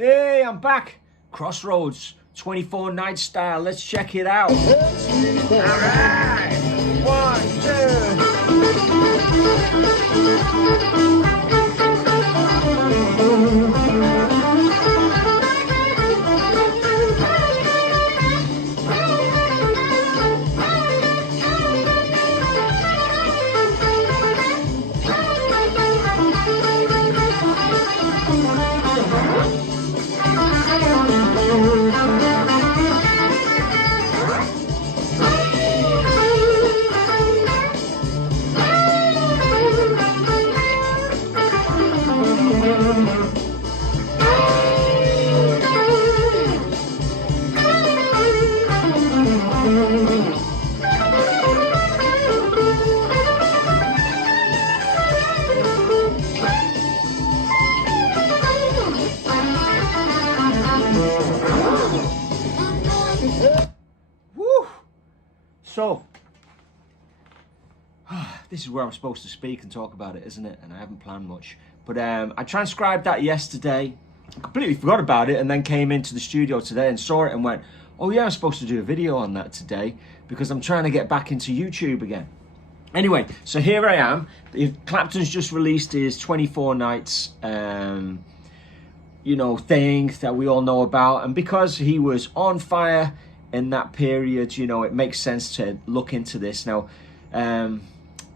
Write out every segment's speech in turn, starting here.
Hey, I'm back. Crossroads, 24 night style. Let's check it out. All right. 1, 2. Woo! So, this is where I'm supposed to speak and talk about it, isn't it? And I haven't planned much. But I transcribed that yesterday. I completely forgot about it and then came into the studio today and saw it and went, oh yeah, I'm supposed to do a video on that today because I'm trying to get back into YouTube again. Anyway, so here I am. Clapton's just released his 24 nights, you know, thing that we all know about. And because he was on fire in that period, you know, it makes sense to look into this. Now,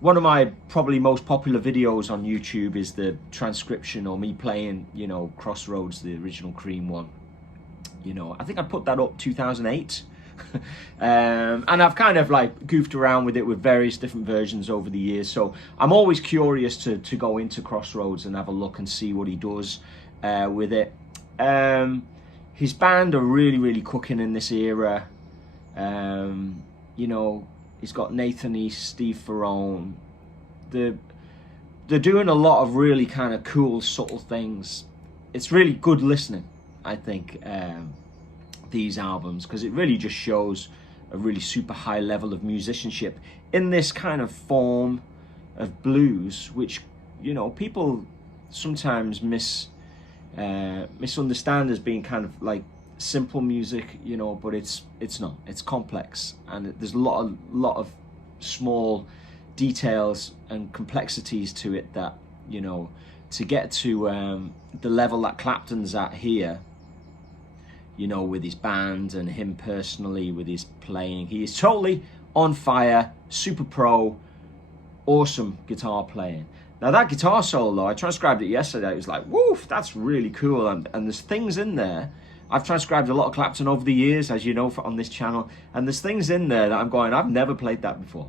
one of my probably most popular videos on YouTube is the transcription or me playing, you know, Crossroads, the original Cream one. You know, I think I put that up 2008. And I've kind of like goofed around with it with various different versions over the years. So I'm always curious to go into Crossroads and have a look and see what he does with it. His band are really cooking in this era. You know, he's got Nathan East, Steve Ferrone. They're doing a lot of really kind of cool, subtle things. It's really good listening, I think, these albums, because it really just shows a really super high level of musicianship in this kind of form of blues, which, you know, people sometimes misunderstand as being kind of like simple music, you know, but it's not. It's complex, and there's a lot of small details and complexities to it that, you know, to get to the level that Clapton's at here, you know, with his band and him personally with his playing, he is totally on fire, super pro, awesome guitar playing. Now that guitar solo, I transcribed it yesterday. It was like, woof, that's really cool. And there's things in there. I've transcribed a lot of Clapton over the years, as you know, on this channel. And there's things in there that I'm going, I've never played that before.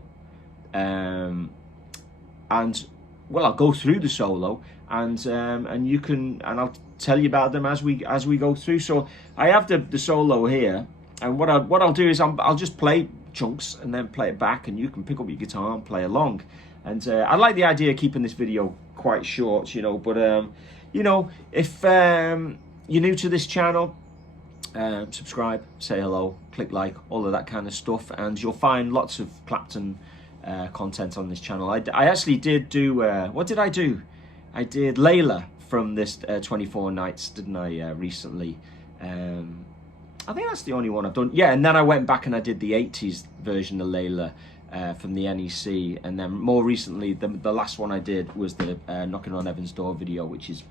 And well, I'll go through the solo, and you can, and I'll tell you about them as we go through. So I have the solo here, and what I'll do is I'll just play chunks and then play it back, and you can pick up your guitar and play along. And I like the idea of keeping this video quite short, you know. But you know, if you're new to this channel, subscribe, say hello, click like, all of that kind of stuff, and you'll find lots of Clapton content on this channel. I actually did do what did I do? I did Layla from this 24 nights, didn't I, recently? I think that's the only one I've done. Yeah, and then I went back and I did the 80s version of Layla from the NEC, and then more recently the last one I did was the Knocking on Heaven's Door video, which is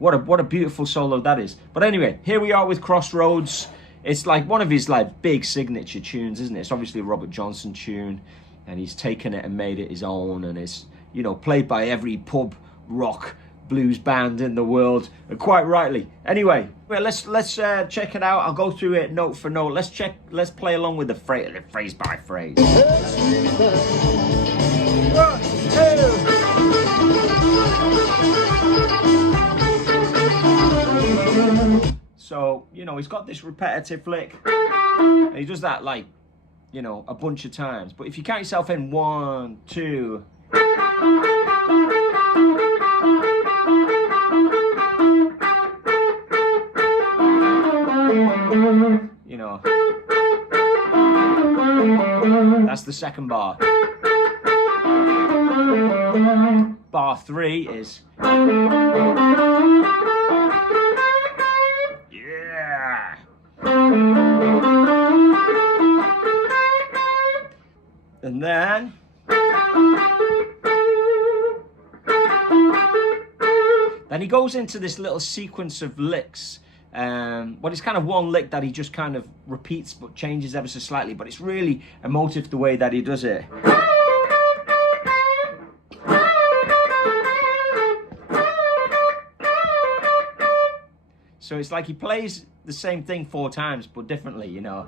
what a beautiful solo that is. But anyway, here we are with Crossroads. It's like one of his like big signature tunes, isn't it? It's obviously a Robert Johnson tune, and he's taken it and made it his own, and it's, you know, played by every pub rock blues band in the world, and quite rightly. Anyway, well, let's check it out. I'll go through it note for note. Let's play along with the phrase by phrase. 1, 2. So, you know, he's got this repetitive lick, and he does that, like, you know, a bunch of times. But if you count yourself in 1, 2, you know, that's the second bar. Bar 3 is, goes into this little sequence of licks. Well, it's kind of one lick that he just kind of repeats but changes ever so slightly, but it's really emotive the way that he does it. So it's like he plays the same thing 4 times but differently, you know.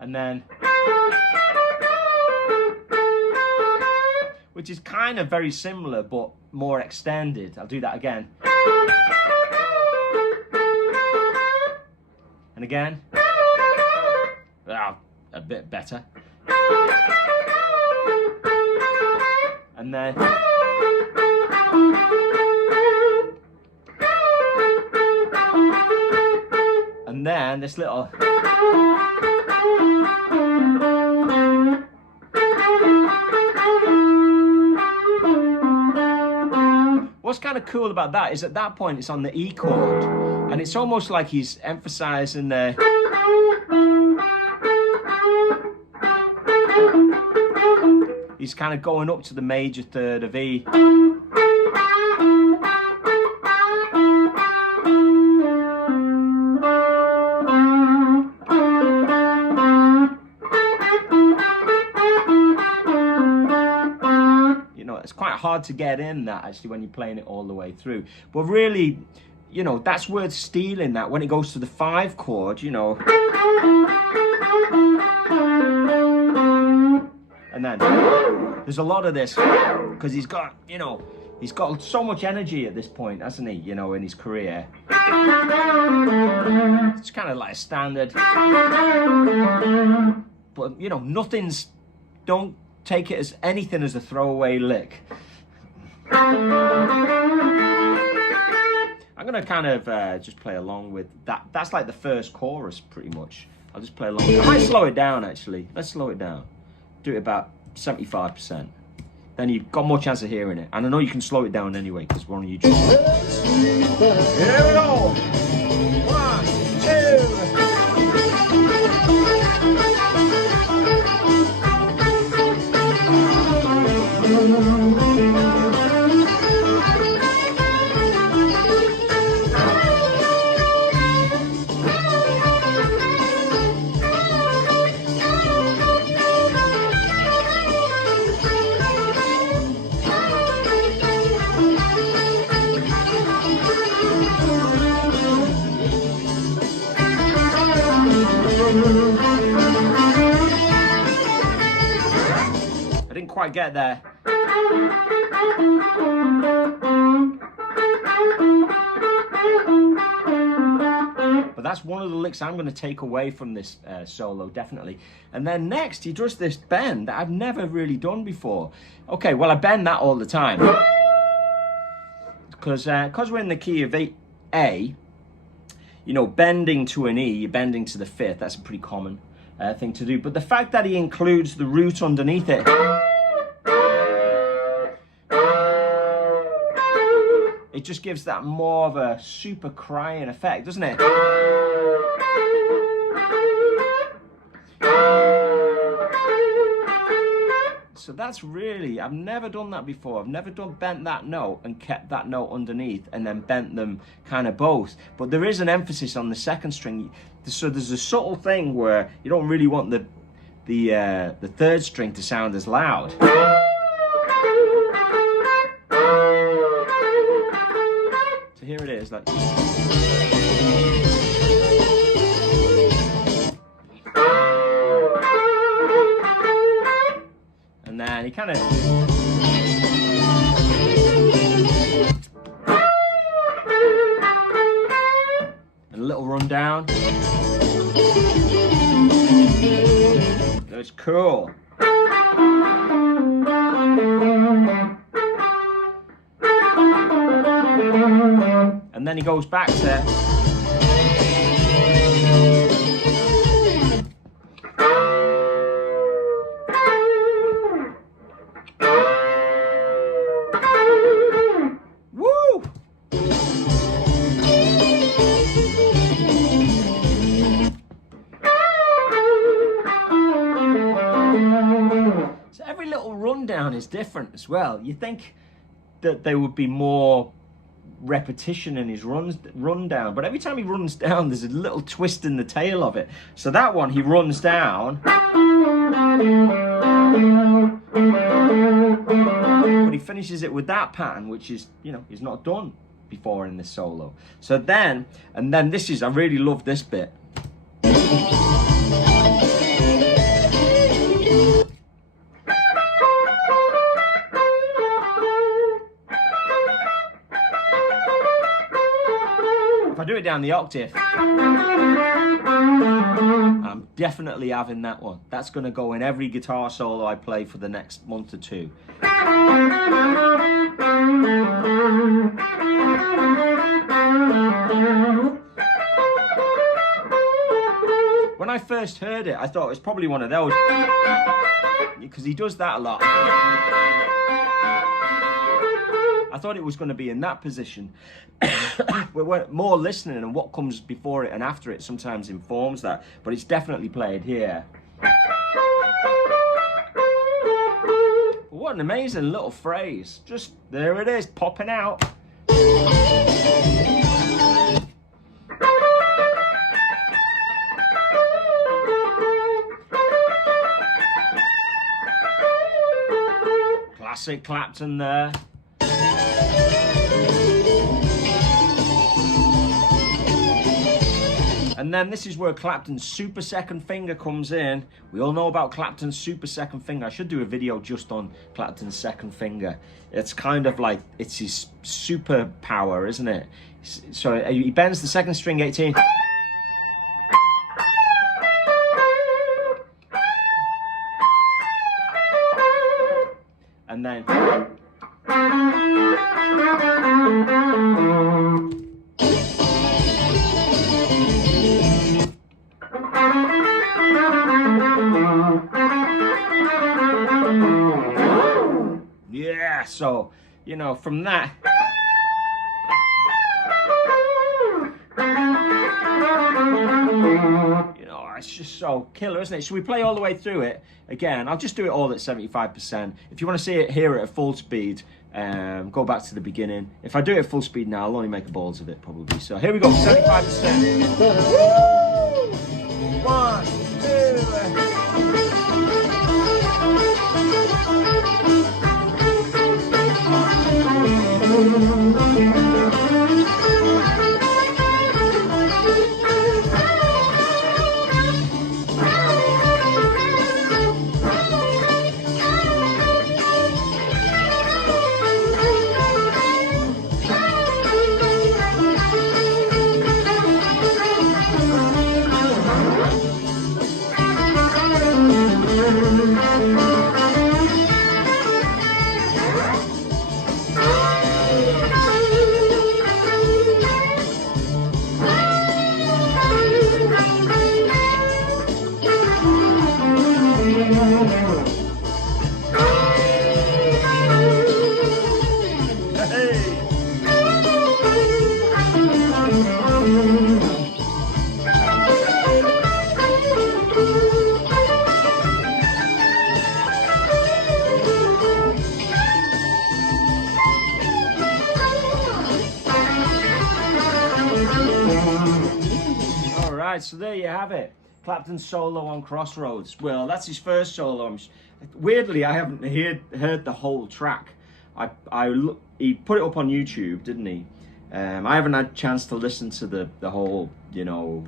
And then, which is kind of very similar but more extended. I'll do that again. And again. A bit better. And then. And then this little. What's kind of cool about that is at that point it's on the E chord, and it's almost like he's emphasizing the. He's kind of going up to the major third of E. It's quite hard to get in that actually when you're playing it all the way through. But really, you know, that's worth stealing that when it goes to the 5 chord, you know. And then there's a lot of this because he's got, you know, he's got so much energy at this point, hasn't he, you know, in his career. It's kind of like a standard. But, you know, don't take it as anything as a throwaway lick. I'm gonna kind of just play along with that. That's like the first chorus pretty much. I'll just play along. I might slow it down actually. Let's slow it down. Do it about 75%. Then you've got more chance of hearing it. And I know you can slow it down anyway because we're on YouTube. Here we go. 1, 2. I didn't quite get there. But that's one of the licks I'm going to take away from this solo, definitely. And then next, he does this bend that I've never really done before. Okay, well, I bend that all the time. Because we're in the key of A, you know, bending to an E, you're bending to the 5th. That's a pretty common thing to do. But the fact that he includes the root underneath it, it just gives that more of a super crying effect, doesn't it? So that's really, I've never done that before. I've never bent that note and kept that note underneath and then bent them kind of both. But there is an emphasis on the 2nd string. So there's a subtle thing where you don't really want the 3rd string to sound as loud. So here it is, like. And then he kind of. And a little rundown. That's cool. And then he goes back to. Woo! is different as well. You think that there would be more repetition in his run down, but every time he runs down there's a little twist in the tail of it. So that one, he runs down, but he finishes it with that pattern, which is, you know, he's not done before in this solo. So then, and then this is, I really love this bit. If I do it down the octave, I'm definitely having that one. That's going to go in every guitar solo I play for the next month or two. When I first heard it, I thought it was probably one of those, because he does that a lot. I thought it was going to be in that position. We're more listening, and what comes before it and after it sometimes informs that, but it's definitely played here. What an amazing little phrase. Just there it is, popping out. Classic Clapton there. And then this is where Clapton's super second finger comes in. We all know about Clapton's super second finger. I should do a video just on Clapton's second finger. It's kind of like, it's his superpower, isn't it? So he bends the second string 18. And then... yeah, so, you know, from that... you know, it's just so killer, isn't it? Should we play all the way through it again? I'll just do it all at 75%. If you want to see it, hear it at full speed, go back to the beginning. If I do it at full speed now, I'll only make balls of it probably. So here we go, 75%. Woo! 1, 2... So there you have it, Clapton's solo on Crossroads. Well, that's his first solo. Weirdly, I haven't heard the whole track. He put it up on YouTube, didn't he? I haven't had a chance to listen to the whole, you know,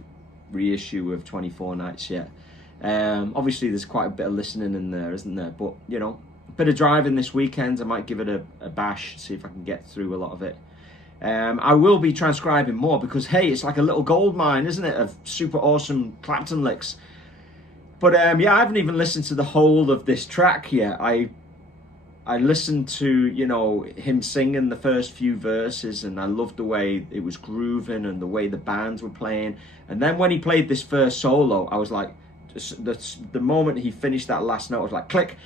reissue of 24 Nights yet. Obviously, there's quite a bit of listening in there, isn't there? But, you know, a bit of driving this weekend. I might give it a bash, see if I can get through a lot of it. I will be transcribing more because, hey, it's like a little gold mine, isn't it, of super awesome Clapton licks. But yeah, I haven't even listened to the whole of this track yet. I listened to, you know, him singing the first few verses, and I loved the way it was grooving and the way the bands were playing. And then when he played this first solo, I was like, the moment he finished that last note, I was like, click.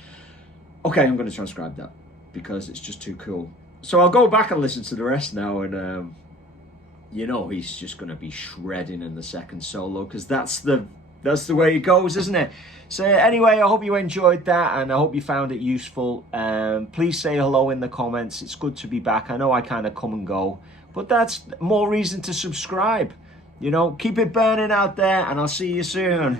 Okay, I'm going to transcribe that because it's just too cool. So I'll go back and listen to the rest now, and you know, he's just going to be shredding in the second solo, because that's the That's the way it goes, isn't it? So anyway, I hope you enjoyed that, and I hope you found it useful. Please say hello in the comments. It's good to be back. I know I kind of come and go, but that's more reason to subscribe. You know, keep it burning out there, and I'll see you soon.